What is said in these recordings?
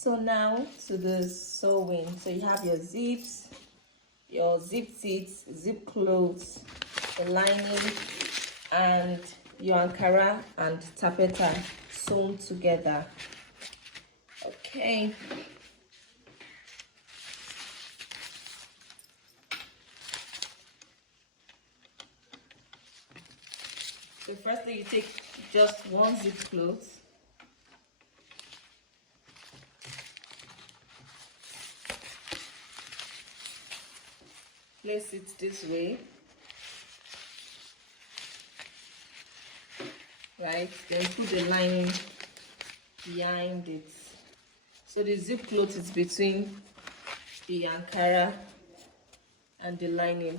So now to the sewing. So you have your zips, your zip seats, zip clothes, the lining, and your Ankara and tappeta sewn together. Okay. So firstly, you take just one zip cloth. Place it this way. Right? Then put the lining behind it. So the zip cloth is between the Ankara and the lining,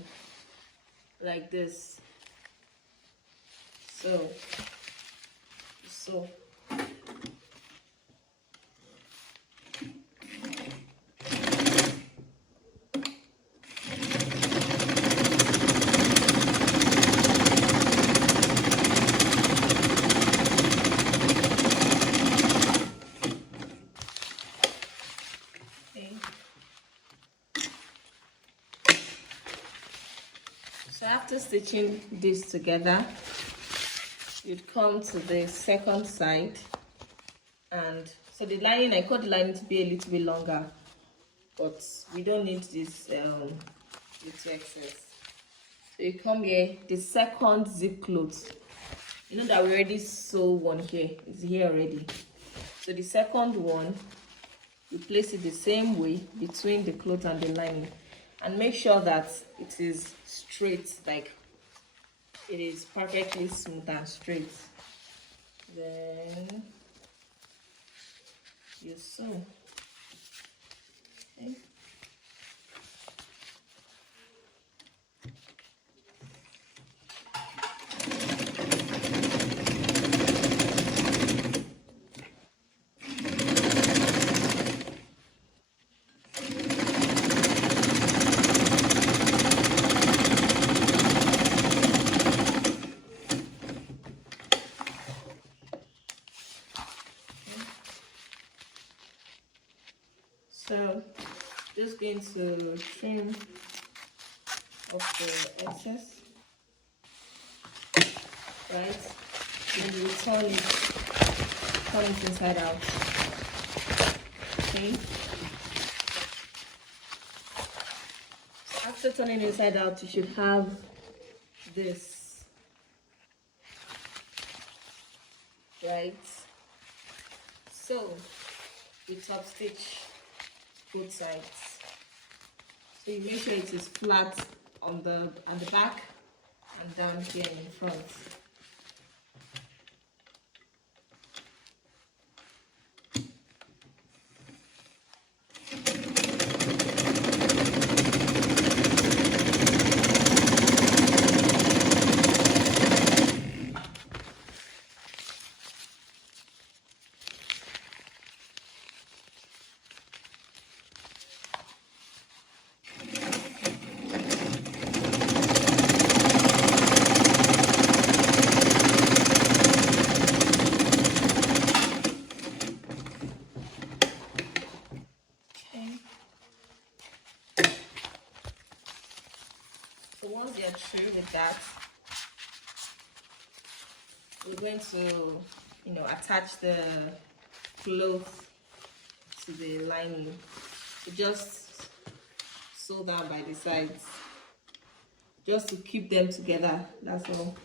like this. So So after stitching this together, you'd come to the second side, and so the lining, I cut the lining to be a little bit longer, but we don't need this little excess. So you come here, the second zip cloth. You know that we already sew one here. It's here already. So the second one, you place it the same way between the cloth and the lining, and make sure that it is straight, like it is perfectly smooth and straight. Then you sew. Okay. So just going to trim off the excess, right? Then you turn it inside out. Okay. After turning inside out, you should have this, right? So we top stitch both sides. So you make sure it is flat on the back and down here in front. So once you're through with that, we're going to, attach the cloth to the lining. So just sew down by the sides, just to keep them together. That's all.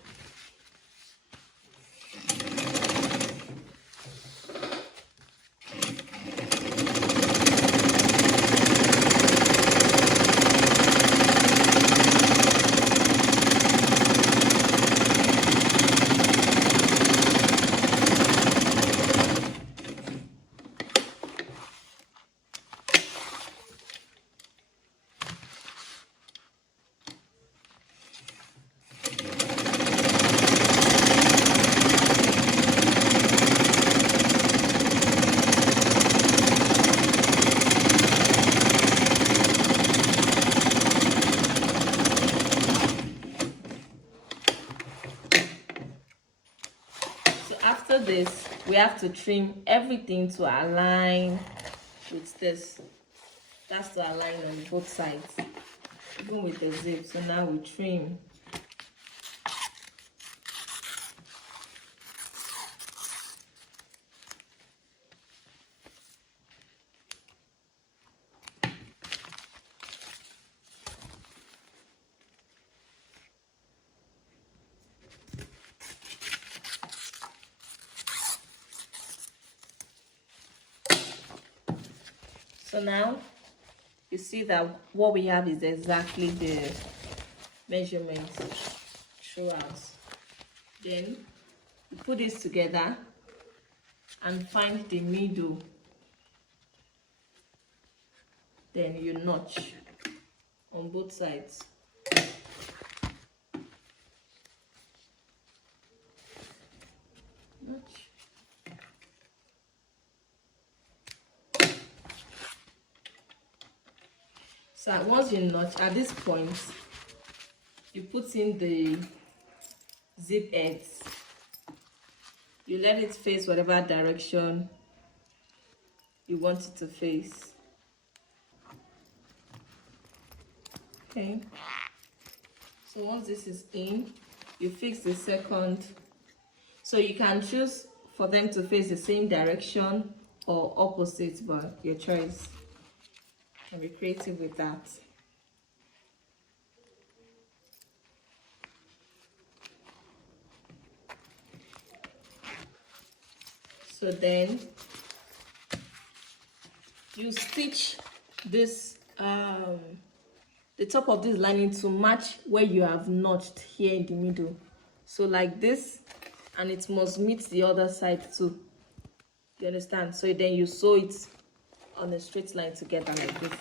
After this, we have to trim everything to align with this. That's to align on both sides, even with the zip. So now we trim. So now you see that what we have is exactly the measurements throughout. Then you put this together and find the middle. Then you notch on both sides. Notch. So once you notch at this point, you put in the zip ends. You let it face whatever direction you want it to face. Okay. So once this is in, you fix the second. So you can choose for them to face the same direction or opposite, but your choice. Can be creative with that. So then you stitch this the top of this lining to match where you have notched here in the middle. So like this, and it must meet the other side too. You understand? So then you sew it on a straight line together like this.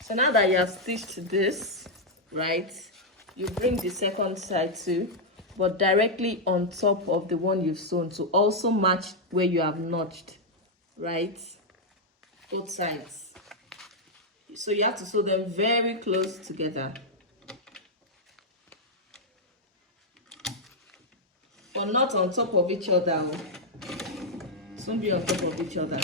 So now that you have stitched this, right, you bring the second side too, but directly on top of the one you've sewn to also match where you have notched, right, both sides. So you have to sew them very close together, but not on top of each other. Don't be on top of each other.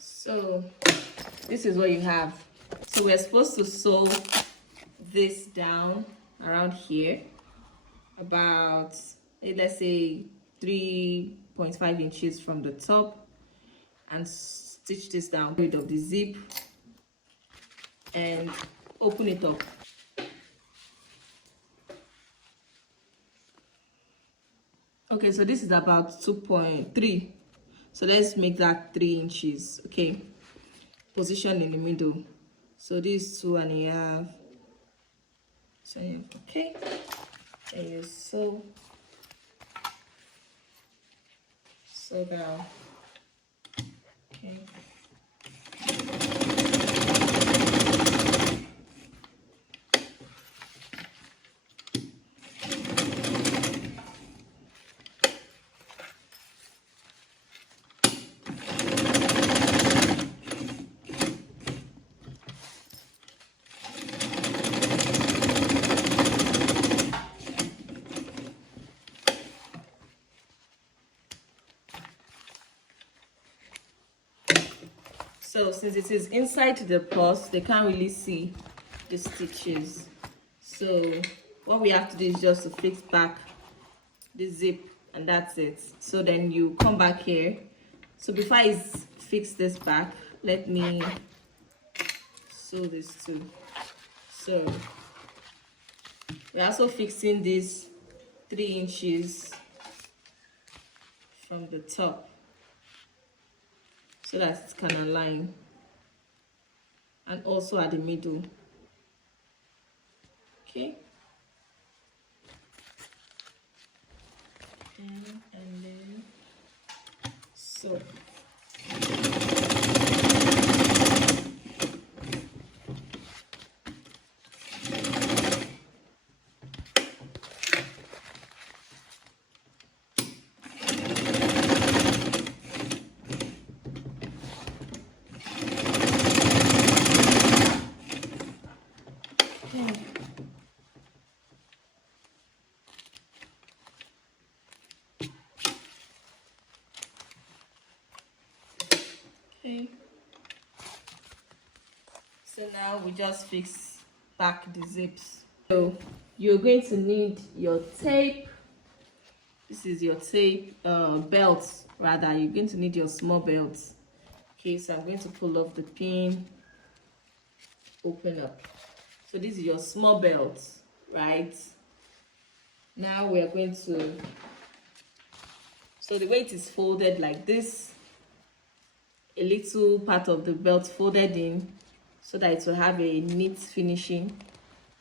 So this is what you have. So we're supposed to sew this down around here, about let's say 3.5 inches from the top, and stitch this down, rid of the zip and open it up. Okay, so this is about 2.3. So let's make that 3 inches. Okay, position in the middle. So this 2.5. So yeah, okay. And you sew down. Okay. So since it is inside the purse, they can't really see the stitches. So what we have to do is just to fix back the zip, and that's it. So then you come back here. So before I fix this back, let me sew this too. So we're also fixing this 3 inches from the top so that it can align, and also at the middle. Okay, and then so okay. So now we just fix back the zips. So you're going to need your tape. This is your tape, belt rather. You're going to need your small belt. Okay, so I'm going to pull off the pin, open up. So this is your small belt, right? Now we are going to, so the way it is folded like this, a little part of the belt folded in so that it will have a neat finishing.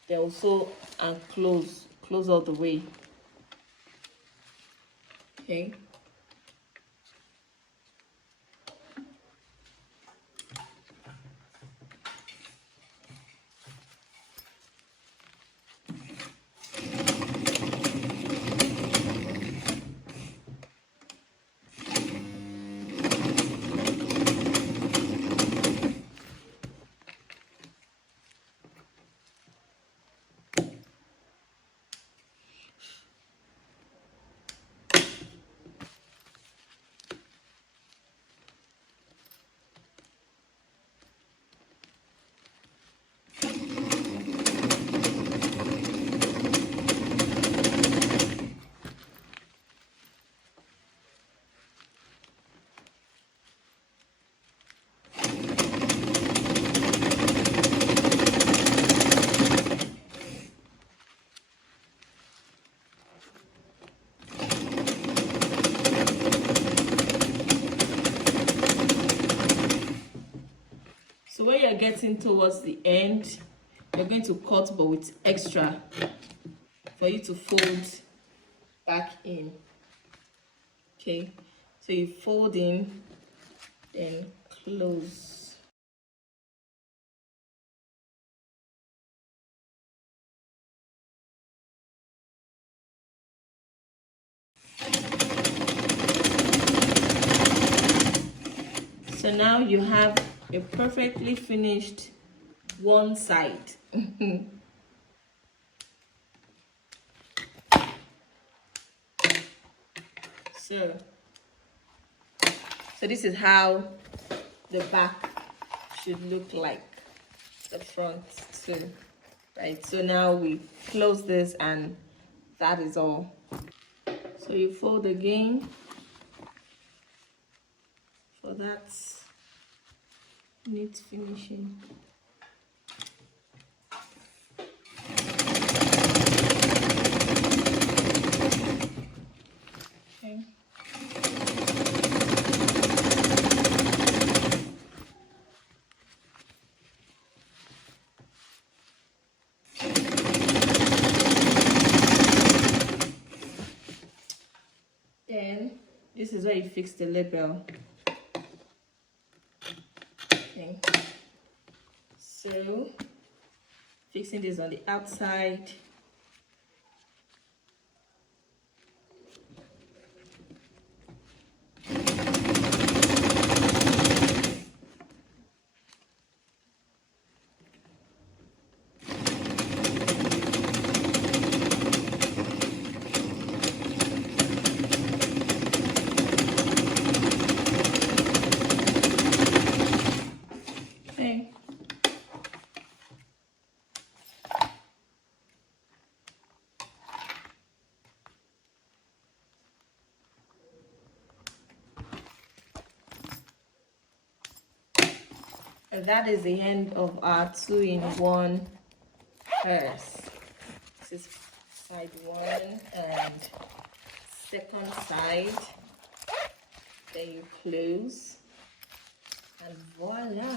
Then also and close all the way. Okay. So when you're getting towards the end, you're going to cut but with extra for you to fold back in. Okay, so you fold in, then close. So now you have a perfectly finished one side. So this is how the back should look like, the front too, right? So now we close this and that is all. So you fold again for that neat finishing. Okay. Then this is where you fix the label. Okay. So fixing this on the outside. And that is the end of our 2-in-1 purse. This is side 1 and second side. Then you close and voila.